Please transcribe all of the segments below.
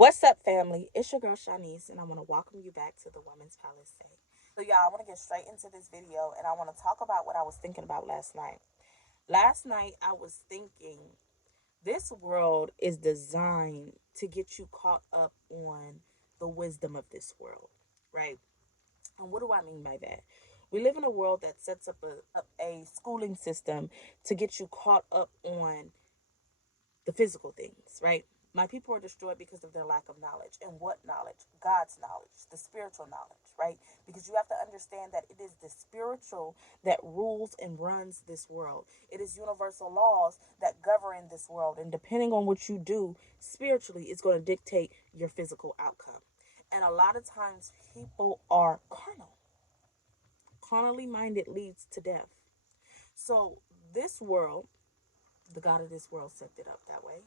What's up, family? It's your girl Shanice, and I want to welcome you back to the Women's Palacè. So, y'all, I want to get straight into this video, and I want to talk about what I was thinking about last night. Last night, I was thinking this world is designed to get you caught up on the wisdom of this world, right? And what do I mean by that? We live in a world that sets up a schooling system to get you caught up on the physical things, right? My people are destroyed because of their lack of knowledge. And what knowledge? God's knowledge, the spiritual knowledge, right? Because you have to understand that it is the spiritual that rules and runs this world. It is universal laws that govern this world. And depending on what you do spiritually, it's going to dictate your physical outcome. And a lot of times people are carnal. Carnally minded leads to death. So this world, the God of this world set it up that way.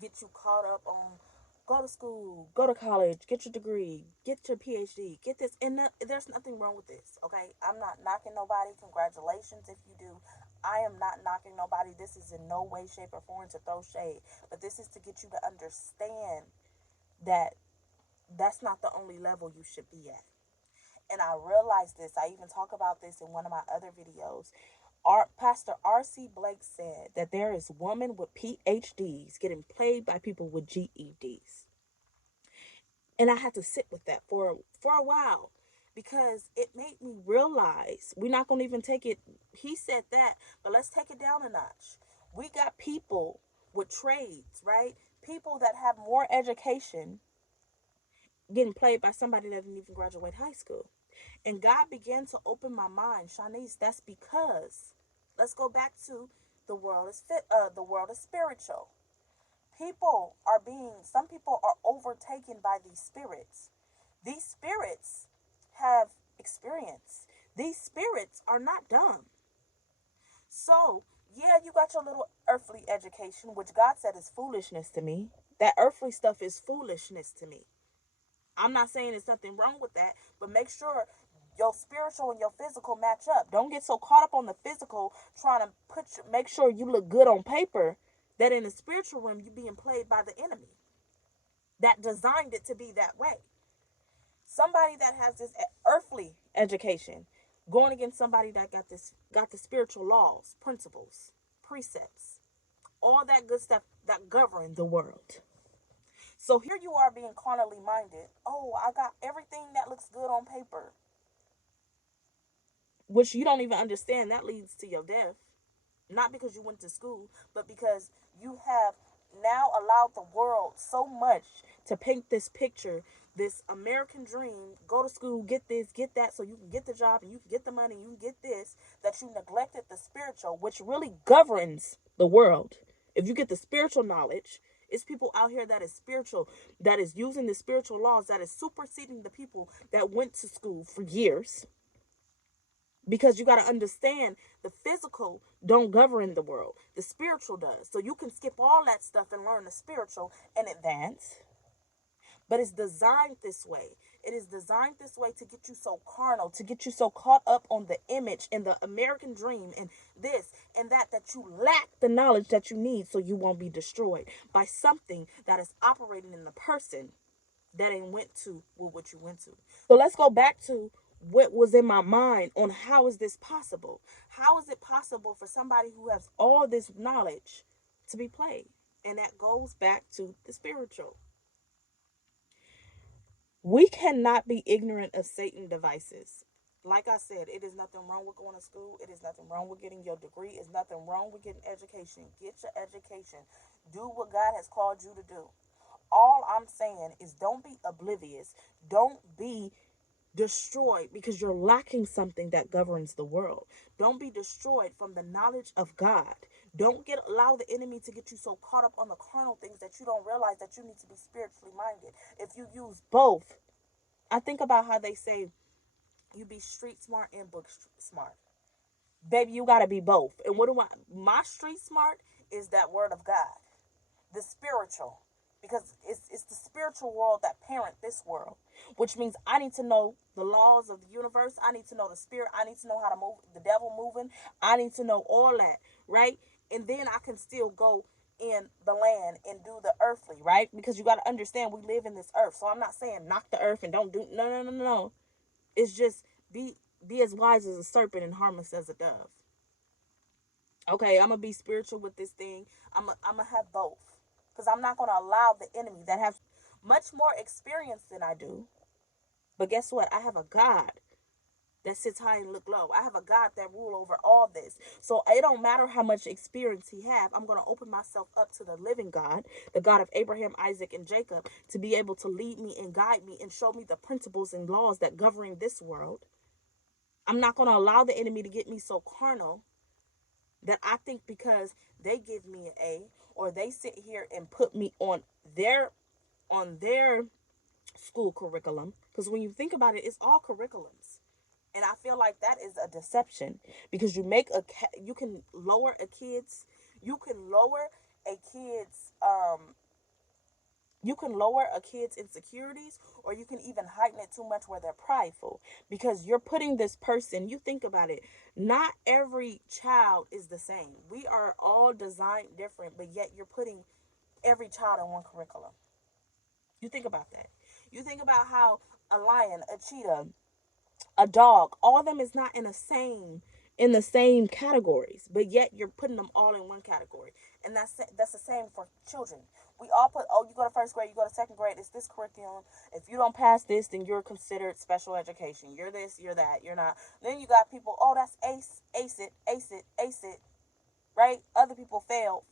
Get you caught up on go to school, go to college, get your degree, get your PhD, get this. And there's nothing wrong with this, okay? I'm not knocking nobody. Congratulations if you do. I am not knocking nobody. This is in no way, shape, or form to throw shade. But this is to get you to understand that that's not the only level you should be at. And I realized this. I even talk about this in one of my other videos. Pastor R.C. Blake said that there is women with PhDs getting played by people with GEDs. And I had to sit with that for a while because it made me realize we're not going to even take it. He said that, but let's take it down a notch. We got people with trades, right? People that have more education getting played by somebody that didn't even graduate high school. And God began to open my mind. Shanice, that's because let's go back to the world is spiritual. Some people are overtaken by these spirits. These spirits have experience. These spirits are not dumb. So, yeah, you got your little earthly education, which God said is foolishness to me. That earthly stuff is foolishness to me. I'm not saying there's nothing wrong with that, but make sure your spiritual and your physical match up. Don't get so caught up on the physical trying to make sure you look good on paper that in the spiritual realm you're being played by the enemy that designed it to be that way. Somebody that has this earthly education going against somebody that got the spiritual laws, principles, precepts, all that good stuff that govern the world. So here you are being carnally minded. Oh, I got everything that looks good on paper, which you don't even understand. That leads to your death. Not because you went to school, but because you have now allowed the world so much to paint this picture, this American dream, go to school, get this, get that, so you can get the job and you can get the money, you can get this, that you neglected the spiritual, which really governs the world. If you get the spiritual knowledge, it's people out here that is spiritual, that is using the spiritual laws, that is superseding the people that went to school for years, because you got to understand the physical don't govern the world, the spiritual does. So you can skip all that stuff and learn the spiritual and advance. But it's designed this way. It is designed this way to get you so carnal, to get you so caught up on the image and the American dream and this and that you lack the knowledge that you need, so you won't be destroyed by something that is operating in the person that ain't went to with what you went to. So let's go back to what was in my mind on how is this possible? How is it possible for somebody who has all this knowledge to be played? And that goes back to the spiritual. We cannot be ignorant of Satan devices. Like I said, it is nothing wrong with going to school. It is nothing wrong with getting your degree. It's nothing wrong with getting education. Get your education. Do what God has called you to do. All I'm saying is don't be oblivious. Don't be destroyed because you're lacking something that governs the world. Don't be destroyed from the knowledge of God. Don't allow the enemy to get you so caught up on the carnal things that you don't realize that you need to be spiritually minded. If you use both, I think about how they say you be street smart and book smart. Baby, you got to be both. And what do I my street smart is that word of God, the spiritual, because it's the spiritual world that parent this world, which means I need to know the laws of the universe. I need to know the spirit. I need to know how to move the devil moving. I need to know all that, right? And then I can still go in the land and do the earthly, right? Because you got to understand we live in this earth. So I'm not saying knock the earth and don't do no. It's just be as wise as a serpent and harmless as a dove. Okay, I'm gonna be spiritual with this thing. I'm gonna have both because I'm not gonna allow the enemy that has much more experience than I do. But guess what? I have a God that sits high and look low. I have a God that rule over all this. So it don't matter how much experience he have. I'm going to open myself up to the living God, the God of Abraham, Isaac, and Jacob, to be able to lead me and guide me and show me the principles and laws that govern this world. I'm not going to allow the enemy to get me so carnal that I think because they give me an A or they sit here and put me on their school curriculum, because when you think about it, it's all curriculums. And I feel like that is a deception because you can lower a kid's you can lower a kid's you can lower a kid's insecurities, or you can even heighten it too much where they're prideful, because you're putting this person, you think about it, not every child is the same. We are all designed different, but yet you're putting every child in one curriculum. You think about that. You think about how a lion, a cheetah, a dog, all of them is not in the same categories, but yet you're putting them all in one category. And that's the same for children. We all put, oh, you go to first grade, you go to second grade, it's this curriculum. If you don't pass this, then you're considered special education. You're this, you're that, you're not. Then you got people, oh, that's ace it, right? Other people fail.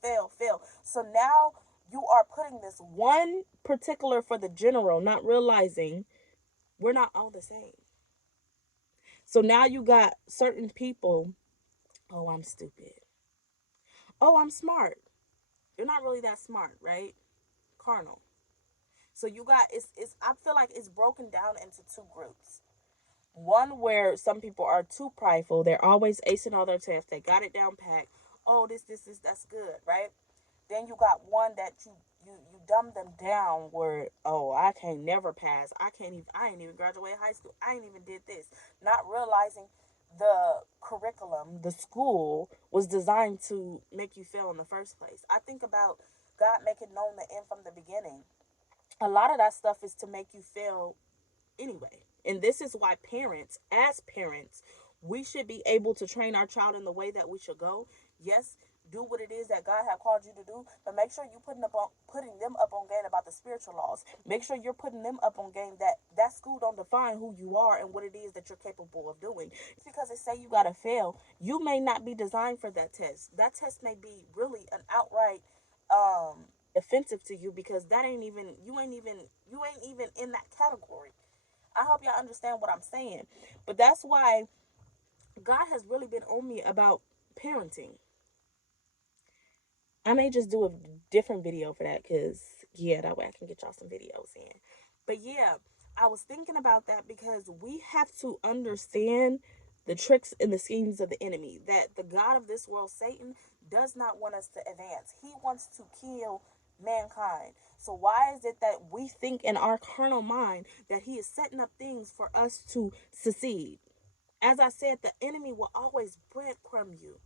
So now you are putting this one particular for the general, not realizing we're not all the same. So now you got certain people, oh, I'm stupid. Oh, I'm smart. You're not really that smart, right? Carnal. So you got it's I feel like it's broken down into two groups. One where some people are too prideful, they're always acing all their tests, they got it down packed. Oh, this that's good, right? Then you got one that you dumb them down where, oh, I can't never pass. I ain't even graduated high school. I ain't even did this. Not realizing the curriculum, the school was designed to make you fail in the first place. I think about God making known the end from the beginning. A lot of that stuff is to make you fail anyway. And this is why parents, as parents, we should be able to train our child in the way that we should go. Yes, do what it is that God have called you to do, but make sure you putting them up on game about the spiritual laws. Make sure you're putting them up on game that school don't define who you are and what it is that you're capable of doing. It's because it say you gotta fail. You may not be designed for that test. That test may be really an outright offensive to you, because that ain't even you ain't even in that category. I hope y'all understand what I'm saying. But that's why God has really been on me about parenting. I may just do a different video for that, because, yeah, that way I can get y'all some videos in. But yeah, I was thinking about that because we have to understand the tricks and the schemes of the enemy. That the God of this world, Satan, does not want us to advance. He wants to kill mankind. So why is it that we think in our carnal mind that he is setting up things for us to succeed? As I said, the enemy will always breadcrumb you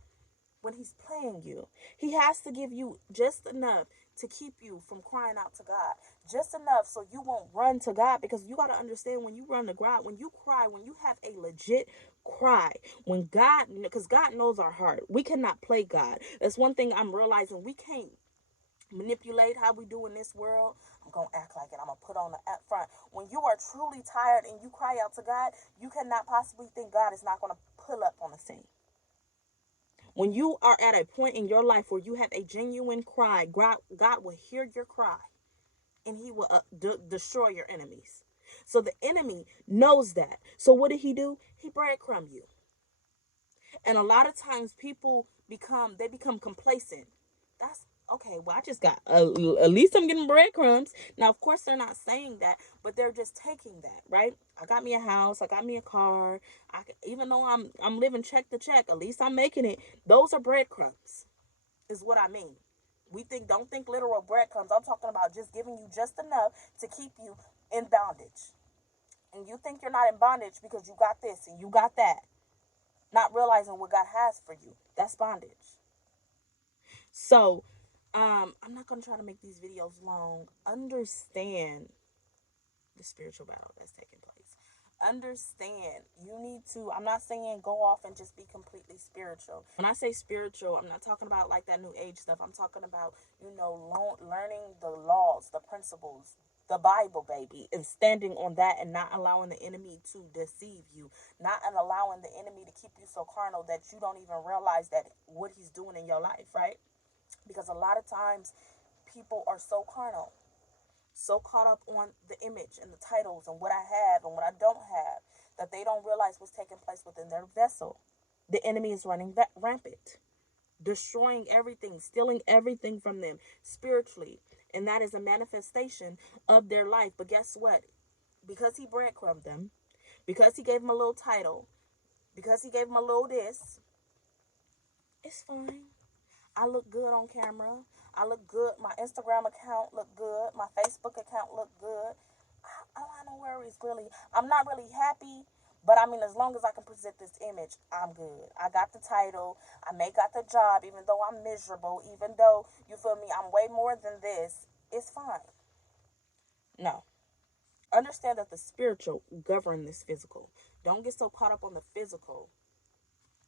when he's playing you. He has to give you just enough to keep you from crying out to God. Just enough so you won't run to God, because you got to understand, when you run to God, when you cry, when you have a legit cry, when God, because God knows our heart. We cannot play God. That's one thing I'm realizing. We can't manipulate how we do in this world. I'm going to act like it. I'm going to put on the up front. When you are truly tired and you cry out to God, you cannot possibly think God is not going to pull up on the scene. When you are at a point in your life where you have a genuine cry, God will hear your cry and he will destroy your enemies. So the enemy knows that. So what did he do? He breadcrumb you. And a lot of times people become complacent. That's okay. Well, I just got at least I'm getting breadcrumbs. Now, of course, they're not saying that, but they're just taking that, right? I got me a house. I got me a car. Even though I'm living check to check, at least I'm making it. Those are breadcrumbs, is what I mean. Don't think literal breadcrumbs. I'm talking about just giving you just enough to keep you in bondage. And you think you're not in bondage because you got this and you got that, not realizing what God has for you. That's bondage. So I'm not gonna try to make these videos long. Understand the spiritual battle that's taking place. Understand you need to, I'm not saying go off and just be completely spiritual. When I say spiritual, I'm not talking about like that new age stuff. I'm talking about, learning the laws, the principles, the Bible, baby, and standing on that and not allowing the enemy to deceive you, not allowing the enemy to keep you so carnal that you don't even realize that what he's doing in your life, right? Because a lot of times people are so carnal, so caught up on the image and the titles and what I have and what I don't have, that they don't realize what's taking place within their vessel. The enemy is running rampant, destroying everything, stealing everything from them spiritually. And that is a manifestation of their life. But guess what? Because he breadcrumbed them, because he gave them a little title, because he gave them a little this, it's fine. I look good on camera. I look good. My Instagram account look good. My Facebook account look good. I don't have no worries, really. I'm not really happy, but I mean, as long as I can present this image, I'm good. I got the title. I may got the job, even though I'm miserable, even though, you feel me, I'm way more than this. It's fine. No. Understand that the spiritual govern this physical. Don't get so caught up on the physical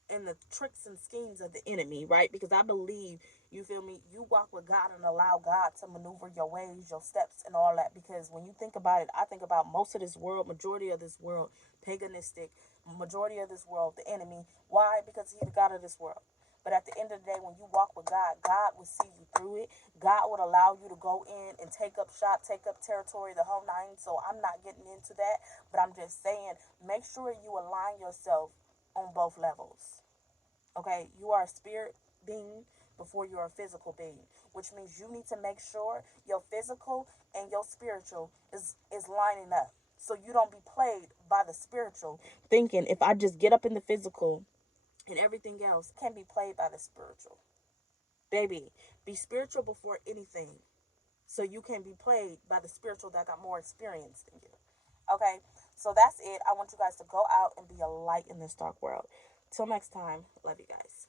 and the tricks and schemes of the enemy, right? Because I believe, you feel me, you walk with God and allow God to maneuver your ways, your steps, and all that. Because when you think about it, I think about most of this world, majority of this world, paganistic, majority of this world, the enemy. Why? Because he's the God of this world. But at the end of the day, when you walk with God, God will see you through it. God would allow you to go in and take up shop, take up territory, the whole nine. So I'm not getting into that, but I'm just saying, make sure you align yourself on both levels. Okay, you are a spirit being before you're a physical being, which means you need to make sure your physical and your spiritual is lining up. So you don't be played by the spiritual, thinking if I just get up in the physical and everything else can be played by the spiritual. Baby, be spiritual before anything. So you can be played by the spiritual that got more experience than you. Okay, so that's it. I want you guys to go out and be a light in this dark world. Till next time, love you guys.